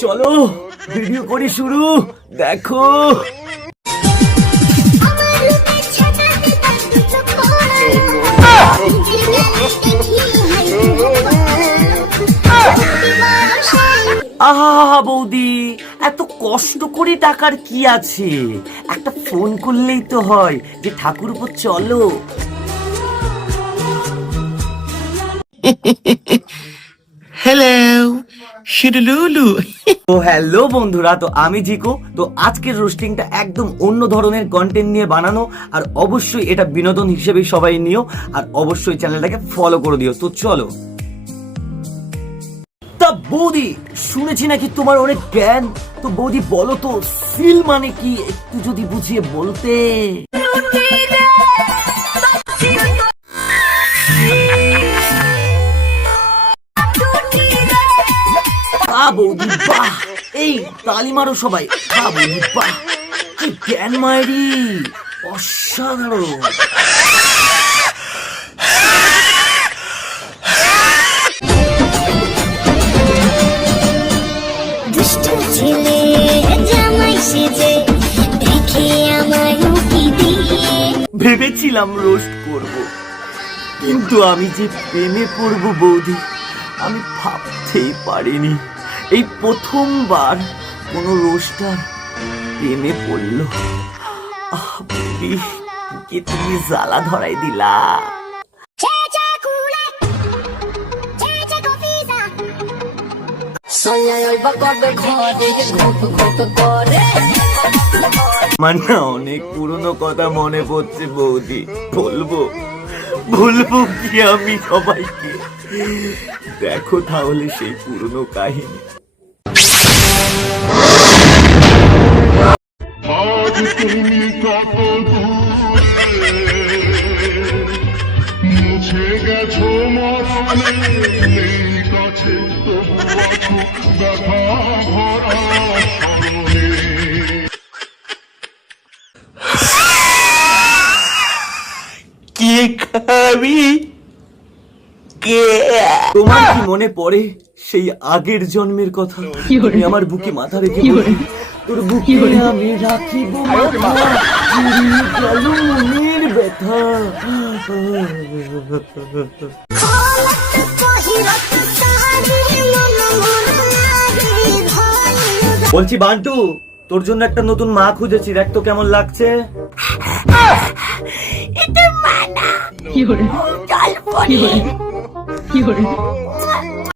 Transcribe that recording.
চলো ভিডিও করি শুরু, দেখো। আহা বৌদি, এত কষ্ট করে টাকার কি আছে, একটা ফোন করলেই তো হয় যে ঠাকুরপো চলো। হ্যালো শিরুলুলু। তো হ্যালো বন্ধুরা, তো আমি জিকো। তো আজকের রোস্টিংটা একদম অন্য ধরনের কন্টেন্ট নিয়ে বানানো, আর অবশ্যই এটা বিনোদন হিসেবে সবাই নিও, আর অবশ্যই চ্যানেলটাকে ফলো করে দিও। তো চলো। তা বৌদি, শুনেছি নাকি তোমার অনেক জ্ঞান, তো বৌদি বলো তো সিল মানে কি, একটু যদি বুঝিয়ে বলতে। বৌদি বাহ, এই তালি মারো সবাই। বৌদি বাহ, কি জ্ঞান মায়েরি, অসাধারণ। ভেবেছিলাম রোস্ট করব, কিন্তু আমি যে প্রেমে পড়ব বৌদি, আমি ভাবতেই পারিনি। এই প্রথমবার কোনো রোস্টার প্রেমে পড়ল। বৌদি, বুকে তুমি জ্বালা ধরাই দিলা। মানে অনেক পুরনো কথা মনে পড়ছে বৌদি, বলবো কি আমি সবাইকে? দেখো তাহলে সেই পুরনো কাহিনী। তুমি কত মুছে গেছো মরণে, নেই কাছে তবু আছো ব্যথা ভরা স্মরণে। কে খাবি? তোমার কি মনে পড়ে সেই আগের জন্মের কথা? তুমি আমার বুকে মাথা রেখে বলবে, তোর বুকে আমি রাখিব মাথা, জুড়িয়ে গেল মনের ব্যথা। বলছি বান্টু, তোর জন্য একটা নতুন মা খুঁজেছি, দেখ তো কেমন লাগছে। এটা মা না,